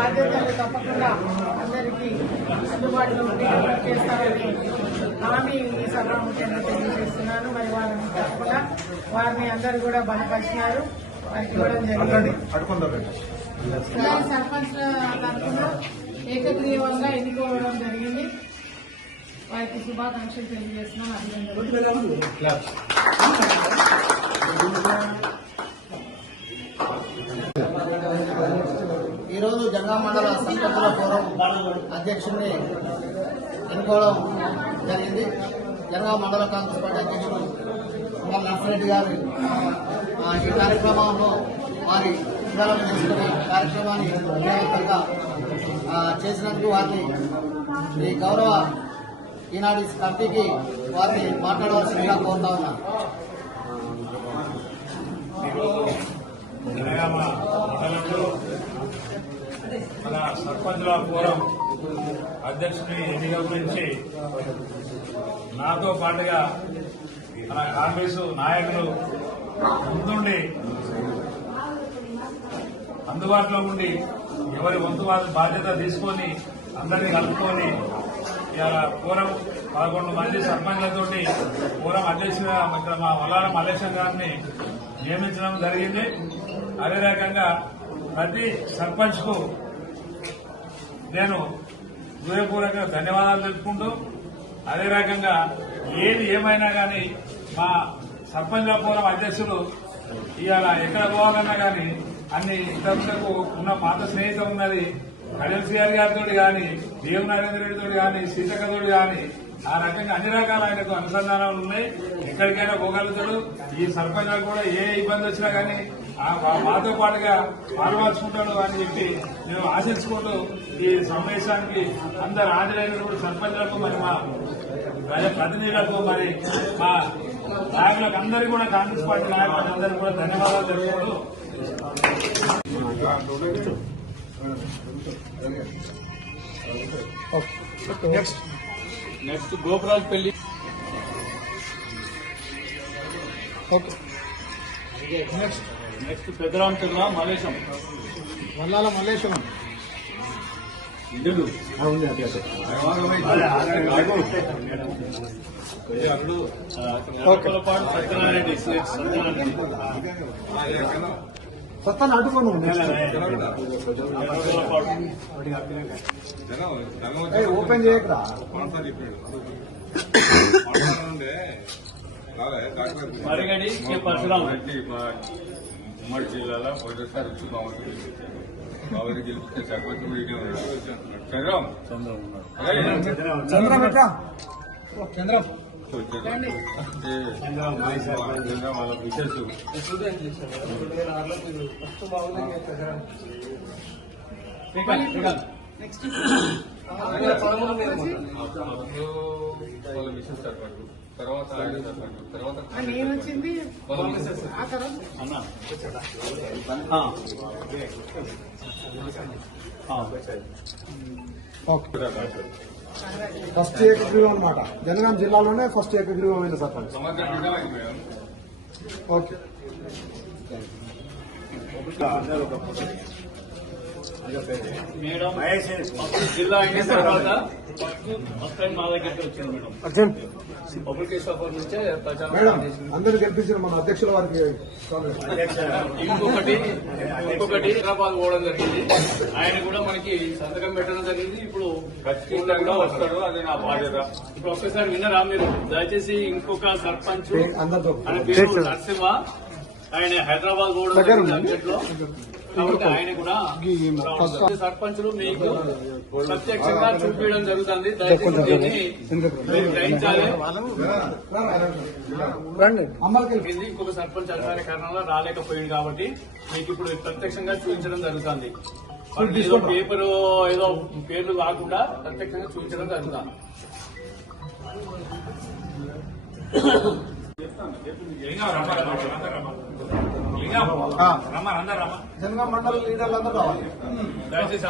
బాధ్యతలు తప్పకుండా అందరికీ అందుబాటులో చేస్తారని హామీ ఈ సభాముఖ్యంగా తెలియజేస్తున్నాను. మరి వారిని తప్పకుండా వారిని అందరూ కూడా బలపరిచినారు. వారికి ఇవ్వడం జరిగింది. సర్పంచ్ తరఫున ఏకగ్రీవంగా ఎన్నుకోవడం జరిగింది. వారికి శుభాకాంక్షలు తెలియజేస్తున్నాను. అభినందనలు. ఈరోజు జనగాం మండల సర్పంచుల ఫోరం అధ్యక్షుడిని ఎన్నుకోవడం జరిగింది. జనగాం మండల కాంగ్రెస్ పార్టీ అధ్యక్షుడు కుమార్ నర్సిరెడ్డి గారు ఈ కార్యక్రమంలో వారి వివరాలను తీసుకుని కార్యక్రమాన్ని విజయవంతంగా చేసినందుకు వారిని ఈ గౌరవ ఈనాడు కమిటీకి వారిని మాట్లాడవలసిందిగా కోరుతా ఉన్నాను. మన సర్పంచుల ఫోరం అధ్యక్షుని ఎన్నిక గురించి నాతో పాటుగా మన కాంగ్రెస్ నాయకులు ముందుండి అందుబాటులో ఉండి ఎవరి వంతు బాధ్యత తీసుకొని అందరినీ కలుపుకొని ఇవాళ ఫోరం 11 మంది సర్పంచ్లతోటి ఫోరం అధ్యక్షుగా ఇక్కడ మా వల్లాల మల్లేశం గారిని నియమించడం జరిగింది. అదే రకంగా ప్రతి సర్పంచ్ కు నేను హృదయపూర్వక ధన్యవాదాలు తెలుపుకుంటూ అదే రకంగా ఏది ఏమైనా కానీ మా సర్పంచ్ల ఫోరం అధ్యక్షులు ఇవాళ ఎక్కడ పోవాలన్నా కానీ అన్ని ఇతరులకు ఉన్న పాత స్నేహితం ఉన్నది. కడియం సిఆర్ గారితో కానీ దేవ్ నరేంద్ర రెడ్డితో కానీ సీతక్కతో కానీ ఆ రకంగా అన్ని రకాల ఆయనకు అనుసంధానాలు ఉన్నాయి. ఎక్కడికైనా పోగలుగుతాడు. ఈ సర్పంచ్ కూడా ఏ ఇబ్బంది వచ్చినా కానీ మాతో పాటుగా పాల్పంచుకుంటాడు అని చెప్పి మేము ఆశించుకుంటూ ఈ సమావేశానికి అందరు ఆంజనేయులు కూడా సర్పంచ్లకు మరి మా ప్రతినిధులకు మరి మా నాయకులకు అందరికీ కూడా కాంగ్రెస్ పార్టీ నాయకులకు అందరికీ కూడా ధన్యవాదాలు తెలుపుకుంటూ నెక్స్ట్ గోపురాజ్ పెళ్లి. నెక్స్ట్ పెద్దరామచంద్ర మల్లేశం వల్లాల మల్లేశం ఇందుడు పాటు సత్యనారాయణ సత్తాన్ని అడ్డుకోను ఓపెన్ చేయకరా మరిగడి పరశురాం ఉమ్మడి జిల్లాలో మొదటిసారి బాబరి గెలిపిస్తే సర్పంచ్ చంద్రం చంద్రం వాళ్ళ విషెస్ వాళ్ళ విషెస్ సర్పంచ్ తర్వాత ఆయన సర్పంచ్ తర్వాత నేను వచ్చింది ఆ తర్వాత ఫస్ట్ ఏకగ్రీవం అనమాట. జనగాం జిల్లాలోనే ఫస్ట్ ఏకగ్రీవమైన సర్పంచ్. ఓకే మేడం జిల్లా అయిన తర్వాత ఫస్ట్ టైం మా దగ్గరికి వచ్చింది మేడం. పబ్లిక్ సఫర్ నుంచే మేడం అందరూ గెలిపించిన మన అధ్యక్షుల వారికి ఇంకొకటి హైదరాబాద్ పోవడం జరిగింది. ఆయన కూడా మనకి సంతకం పెట్టడం జరిగింది. ఇప్పుడు ఖచ్చితంగా వస్తాడు. అది నా బాధ్యత. ఇప్పుడు ఒక్కసారి విన్నారా మీరు? దయచేసి ఇంకొక సర్పంచ్ అందరితో ఆయన పేరు నరసింహ, ఆయన హైదరాబాద్ పోవడం జరిగింది. కాబట్టి ఆయన కూడా సర్పంచులు మీకు ప్రత్యక్షంగా చూపించడం జరుగుతుంది. దయచేసి దీన్ని మీరు గ్రహించాలి. ఇంకొక సర్పంచ్ అధికార కారణంగా రాలేకపోయింది కాబట్టి మీకు ఇప్పుడు ప్రత్యక్షంగా చూపించడం జరుగుతుంది. ఏదో పేపర్ ఏదో పేర్లు కాకుండా ప్రత్యక్షంగా చూపించడం జరుగుతుంది. జనగాం మండల లీడర్లు అందరూ రావాలి. దయచేసి